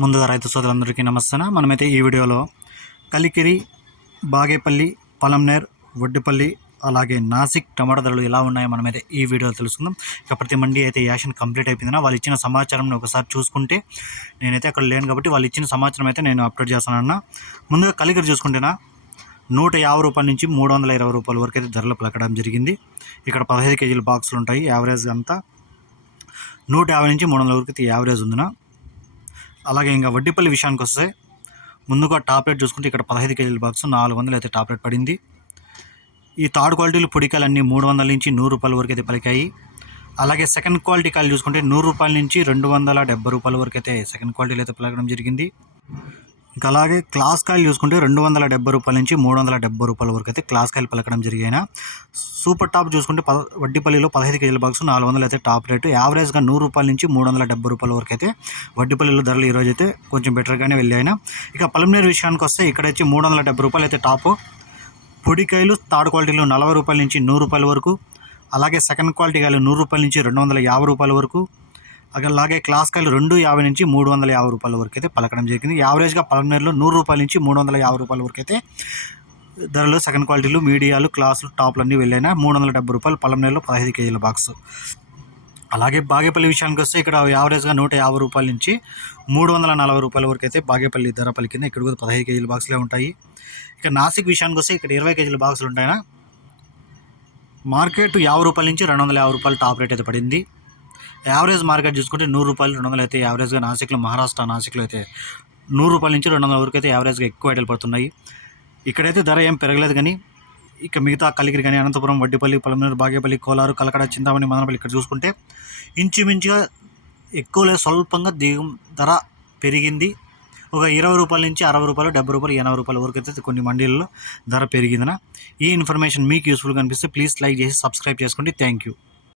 ముందుగా రైతు సోదరులందరికీ నమస్తే మనమైతే ఈ వీడియోలో కలికిరి బాగేపల్లి పలంనేర్ వడ్డిపల్లి అలాగే నాసిక్ టమాటా ధరలు ఎలా ఉన్నాయో మనమైతే ఈ వీడియోలో తెలుసుకుందాం. ఇక ప్రతి మండి అయితే యాషన్ కంప్లీట్ అయిపోయిందినా. వాళ్ళు ఇచ్చిన సమాచారం ఒకసారి చూసుకుంటే నేనైతే అక్కడ లేను కాబట్టి వాళ్ళు ఇచ్చిన సమాచారం అయితే నేను అప్లోడ్ చేస్తానన్న ముందుగా కలికిరి చూసుకుంటేనా నూట యాభై రూపాయల నుంచి మూడు వందల ఇరవై రూపాయల వరకు అయితే ధరలు పలకడం జరిగింది. ఇక్కడ పదహైదు కేజీల బాక్సులు ఉంటాయి యావరేజ్ అంతా. నూట యాభై నుంచి మూడు వందల వరకు అయితే యావరేజ్ ఉందినా. అలాగే ఇంకా వడ్డీపల్లి విషయానికి వస్తే ముందుగా టాప్ రేట్ చూసుకుంటే ఇక్కడ పదహైదు కేజీల బాక్స్ నాలుగు వందలు అయితే టాప్ రేట్ పడింది. ఈ థర్డ్ క్వాలిటీలు పొడికాయలు అన్నీ మూడు వందల నుంచి నూరు రూపాయల వరకు అయితే పలికాయి. అలాగే సెకండ్ క్వాలిటీ కాయలు చూసుకుంటే నూరు రూపాయల నుంచి రెండు వందల డెబ్బై రూపాయల వరకు అయితే సెకండ్ క్వాలిటీలు అయితే పలకడం జరిగింది. ఇంకా అలాగే క్లాస్ కాయలు చూసుకుంటే రెండు వందల డెబ్బై రూపాయల నుంచి మూడు వందల డెబ్బై రూపాయల వరకు అయితే క్లాస్ కాయలు పలకడం జరిగాయి. సూపర్ టాప్ చూసుకుంటే పద వడ్డీపల్లిలో పదహైదు కేజీల బాక్స్ నాలుగు వందలు అయితే టాప్ రేటు. యావరేజ్గా నూరు రూపాయల నుంచి మూడు వందల డెబ్బై రూపాయల వరకు అయితే వడ్డీపల్లిలో ధరలు ఈరోజు అయితే కొంచెం బెటర్గానే వెళ్ళాయి ఇక పలమనేరు విషయానికి వస్తే ఇక్కడ వచ్చి మూడు వందల డెబ్బై రూపాయలు అయితే టాపు. పొడికాయలు థర్డ్ క్వాలిటీలు నలభై రూపాయల నుంచి నూరు రూపాయల వరకు అలాగే సెకండ్ క్వాలిటీ కాయలు నూరు రూపాయల నుంచి రెండు వందల యాభై రూపాయల వరకు అలాగే క్లాస్ కాయలు రెండు యాభై నుంచి మూడు వందల యాభై రూపాయల వరకు అయితే పలకడం జరిగింది. యావరేజ్గా పలమనేరులో నూరు రూపాయల నుంచి మూడు వందల యాభై రూపాయల వరకు అయితే ధరలు సెకండ్ క్వాలిటీలు మీడియాలు క్లాసులు టాప్లు అన్నీ వెళ్ళాయినా మూడు వందల డెబ్బై రూపాయలు పలమనేరులో పదహైదు కేజీల బాక్స్ అలాగే బాగేపల్లి విషయానికి వస్తే ఇక్కడ యావరేజ్గా నూట యాభై రూపాయల నుంచి మూడు వందల నలభై రూపాయల వరకు అయితే బాగేపల్లి ధర పలికింది. ఇక్కడ కూడా పదహైదు కేజీల బాక్సులే ఉంటాయి. ఇక నాసిక్ విషయానికి వస్తే ఇక్కడ ఇరవై కేజీల బాక్సులు ఉంటాయినా. మార్కెట్ యాభై రూపాయల నుంచి రెండు వందల యాభై రూపాయలు టాప్ రేట్ అయితే పడింది. యావరేజ్ మార్కెట్ చూసుకుంటే నూరు రూపాయలు రెండు వందలు అయితే యావరేజ్గా నాసిక్లో మహారాష్ట్ర నాసిక్లో అయితే నూరు రూపాయల నుంచి రెండు వందల వరకు అయితే యావరేజ్గా ఎక్కువ ఐటలు పడుతున్నాయి. ఇక్కడైతే ధర ఏం పెరగలేదు కానీ ఇక మిగతా కలిగిరి కానీ అనంతపురం వడ్డిపల్లి పలమనూరు బాగేపల్లి కోలారు కలకడ చింతామణి మదనపల్లి ఇక్కడ చూసుకుంటే ఇంచుమించుగా ఎక్కువ లేదు స్వల్పంగా దిగు ధర పెరిగింది. ఒక ఇరవై రూపాయల నుంచి అరవై రూపాయలు డెబ్బై రూపాయలు ఎనభై రూపాయల వరకు అయితే కొన్ని మండీలలో ధర పెరిగిందన ఈ ఇన్ఫర్మేషన్ మీకు యూస్ఫుల్గా అనిపిస్తే ప్లీజ్ లైక్ చేసి సబ్స్క్రైబ్ చేసుకోండి. Thank you.